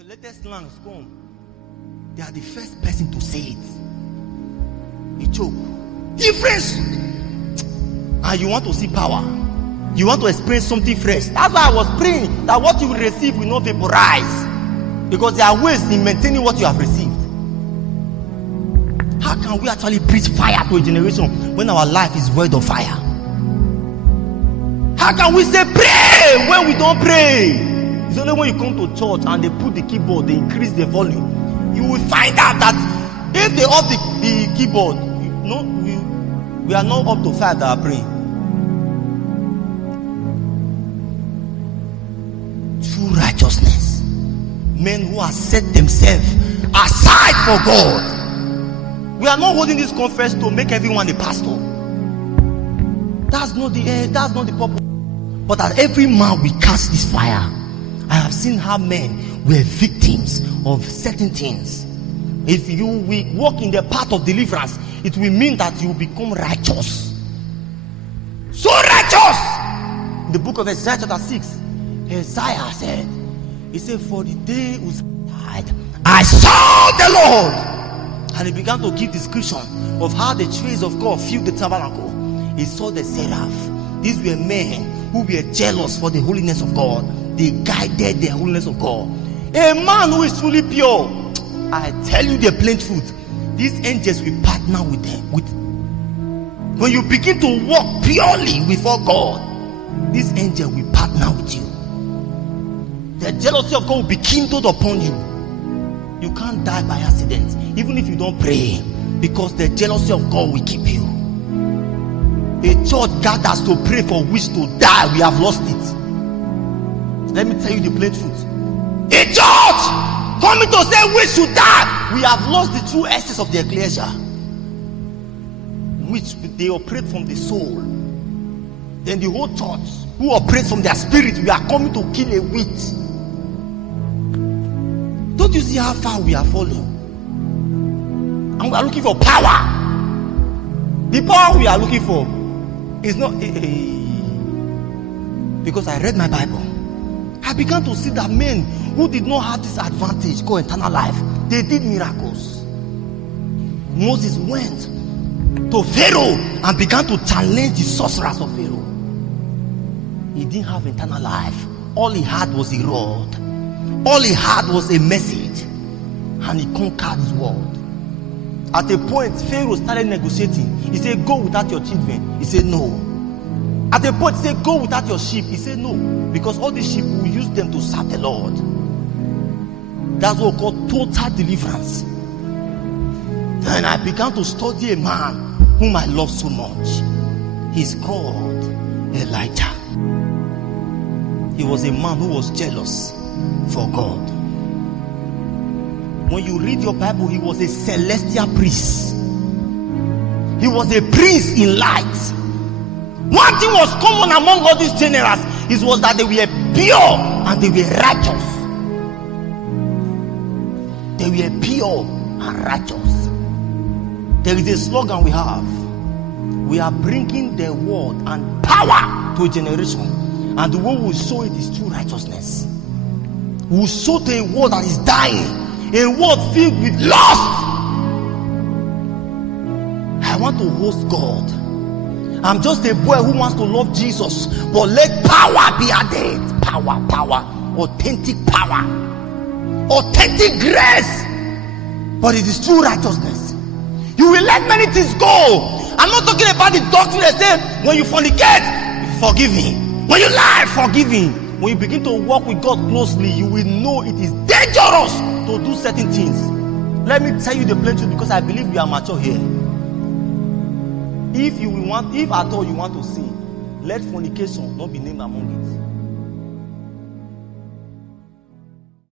the latest slangs come, they are the first person to say it. A joke. Difference. And you want to see power. You want to experience something fresh. That's why I was praying that what you will receive will not vaporize. Because there are ways in maintaining what you have received. How can we actually breathe fire to a generation when our life is void of fire? How can we say pray when we don't pray? It's only when you come to church and they put the keyboard, they increase the volume, you will find out that if they off the keyboard, we are not up to fire that are praying. True righteousness. Men who have set themselves aside for God. We are not holding this conference to make everyone a pastor. That's not the purpose. But that every man will catch this fire. I have seen how men were victims of certain things. If you will walk in the path of deliverance, it will mean that you will become righteous. So righteous! In the book of Isaiah chapter 6, Isaiah said, he said, for the day was died, I saw the Lord. And he began to give description of how the trees of God filled the tabernacle. He saw the seraph. These were men who were jealous for the holiness of God. They guided the holiness of God. A man who is truly pure, I tell you the plain truth, these angels will partner with them. When you begin to walk purely before God, this angel will partner with you. The jealousy of God will be kindled upon you. You can't die by accident, even if you don't pray, because the jealousy of God will keep you. A church gathers to pray for which to die, we have lost it. Let me tell you the plain truth. A church coming to say we should die, we have lost the true essence of the ecclesia, which they operate from the soul. Then the whole church who operates from their spirit, we are coming to kill a wheat. Don't you see how far we are falling? And we are looking for power. The power we are looking for is not because I read my Bible. I began to see that men who did not have this advantage called eternal life, they did miracles. Moses went to Pharaoh and began to challenge the sorcerers of Pharaoh. He didn't have eternal life. All he had was a rod. All he had was a message, and he conquered his world. At a point, Pharaoh started negotiating. He said, go without your children. He said, no. At a point, he said, go without your sheep. He said, no, because all these sheep will use them to serve the Lord. That's what we call total deliverance. Then I began to study a man whom I love so much. He's called Elijah. He was a man who was jealous for God. When you read your Bible, he was a celestial priest. He was a prince in light. One thing was common among all these generals was that they were pure and they were righteous. They were pure and righteous. There is a slogan we have. We are bringing the word and power to a generation, and the way we show it is true righteousness. We will show to a world that is dying, a world filled with lust. I want to host God. I'm just a boy who wants to love Jesus, but let power be added. Power, authentic power, authentic grace. But it is true righteousness. You will let many things go. I'm not talking about the doctrine that says when you fornicate, forgive me. When you lie, forgive me. When you begin to walk with God closely, you will know it is dangerous to do certain things. Let me tell you the plain truth, because I believe we are mature here. If at all you want to sin, let fornication not be named among it.